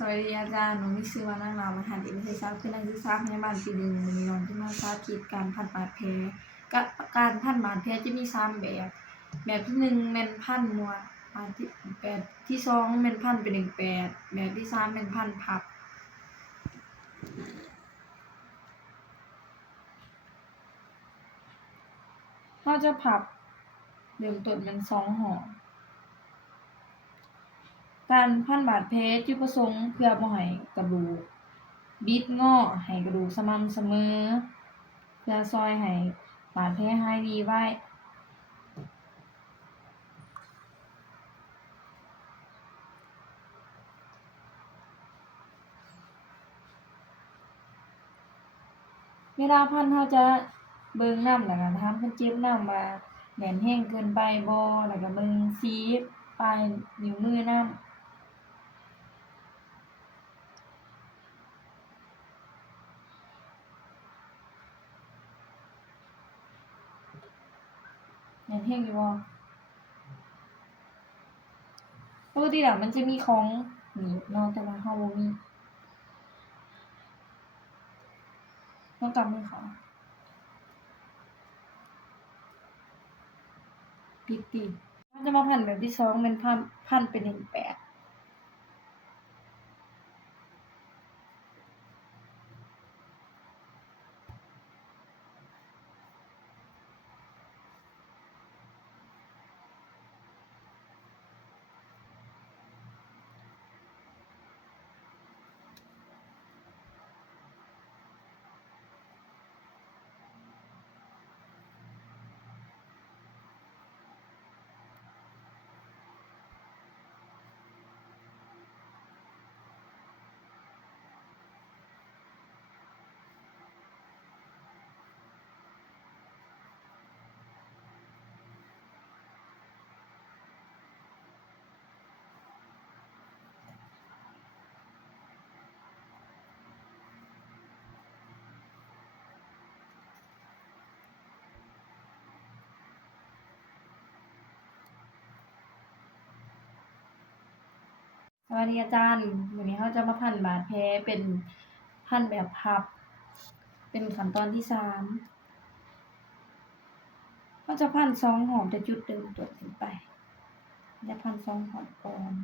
สวัสดีอาจารย์หนูมีชื่อว่านางรามหาดินศึกษาคือนักศึกษาพยาบาลปี1มื้อนี้น้องจะมาสาธิตการพันบาดแผลกับการพันบาดแผลจะมี3แบบแบบที่1แม่นพันม้วนแบบที่2แม่นพันเป็น18แบบที่3แม่นพันพับเราจะพับเริ่มต้นเป็น2ห่อการพันบาดแผลจุดประสงค์เพื่อบ่ให้กระดูกบิดงอให้กระดูกสม่ำเสมอเพื่อช่วยให้บาดแผลหายดีไวเวลาพันเราจะเบิ่งนำแล้วก็ถามคนเจ็บนำว่าแน่นแรงเกินไปบ่แล้วก็เบิ่งสีปลายนิ้วมือนำแน่นแรงอยู่บ่ปกติแล้วมันจะมีของหนีบเนาะแต่ว่าเราบ่มีลองกำมือเขาปิดติเราจะมาพันแบบที่2เป็นพันเป็น18สวัสดีอาจารย์มื้อนี้เราจะมาพันบาดแผลเป็นพันแบบพับเป็นขั้นตอนที่3เราจะพัน2หอมแต่จุดเริ่มต้นขึ้นไปจะพัน2หอมก่อน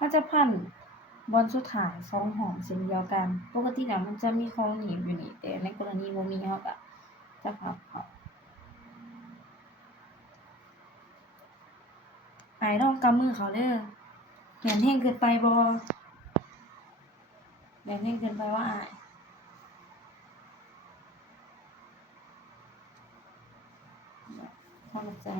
เราจะพันบอนสุดท้าย2หอมเช่นเดียวกันปกติแล้วมันจะมีของหนีบอยู่นี่แต่ในกรณีบ่มีเราก็จะพับเข้าอ้ายลองกำมือเขาเด้อแน่นแรงเกินไปบ่แน่นแรงเกินไปบ่อ้ายพอเข้าใจ